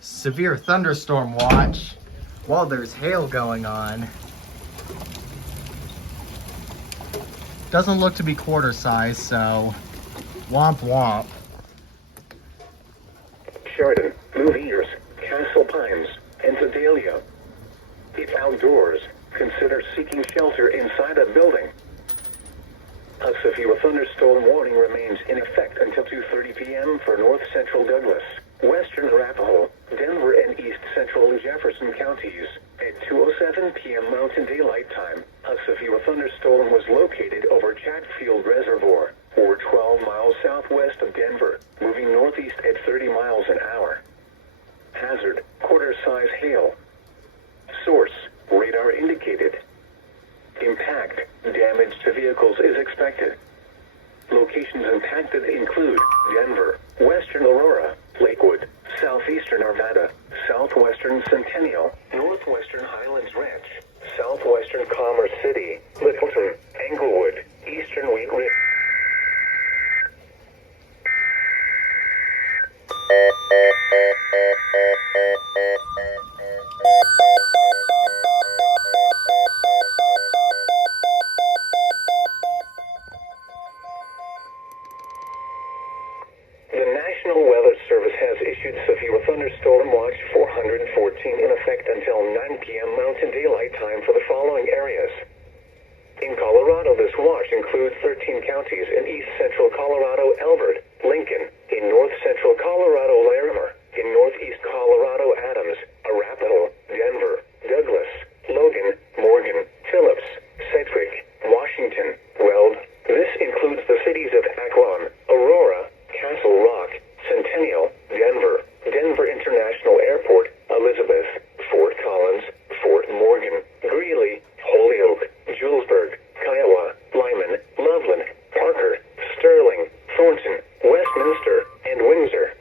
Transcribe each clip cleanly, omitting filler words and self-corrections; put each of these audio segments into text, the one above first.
severe thunderstorm watch while there's hail going on. Doesn't look to be quarter size, so womp womp. Sheridan, Louviers, Castle Pines, and Sedalia. If outdoors, consider seeking shelter inside a building. A severe thunderstorm warning remains in effect until 2:30 p.m. for north central Douglas, western Arapahoe, Denver, and east central Jefferson counties. At 2:07 p.m. Mountain Daylight Time, a severe thunderstorm was located over Chatfield Reservoir, or 12 miles southwest of Denver, moving northeast at 30 miles an hour. Hazard, quarter-size hail. Source, radar indicated. Impact, damage to vehicles is expected. Locations impacted include Denver, western Aurora, Lakewood, southeastern Arvada, southwestern Centennial, northwestern Highlands Ranch, southwestern Commerce City, Littleton, Englewood, eastern Wheat Ridge. The National Weather Service has issued severe thunderstorm watch 414 in effect until 9 p.m. Mountain Daylight Time for the following areas. In Colorado, this watch includes 13 counties in east central Colorado, Elbert, Lincoln, in north central Colorado, Larimer, in northeast Colorado, Adams, Arapahoe, Denver, Douglas, Logan, Morgan, Phillips, Sedgwick, Washington, Weld. This includes the cities of Akron, Aurora, Castle Rock, Centennial, Denver, Denver International Airport, Elizabeth, Fort Collins, Fort Morgan, Greeley, Holyoke, Julesburg, Kiowa, Lyman, Loveland, Parker, Sterling, Thornton, Westminster, and Windsor.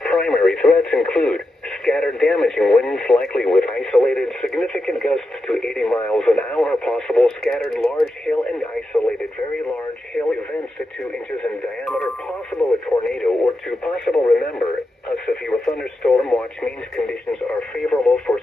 Primary threats include scattered damaging winds likely with isolated significant gusts to 80 miles an hour, possible scattered large hail and isolated very large hail events to 2 inches in diameter, possible a tornado or 2 possible. Remember, a severe thunderstorm watch means conditions are favorable for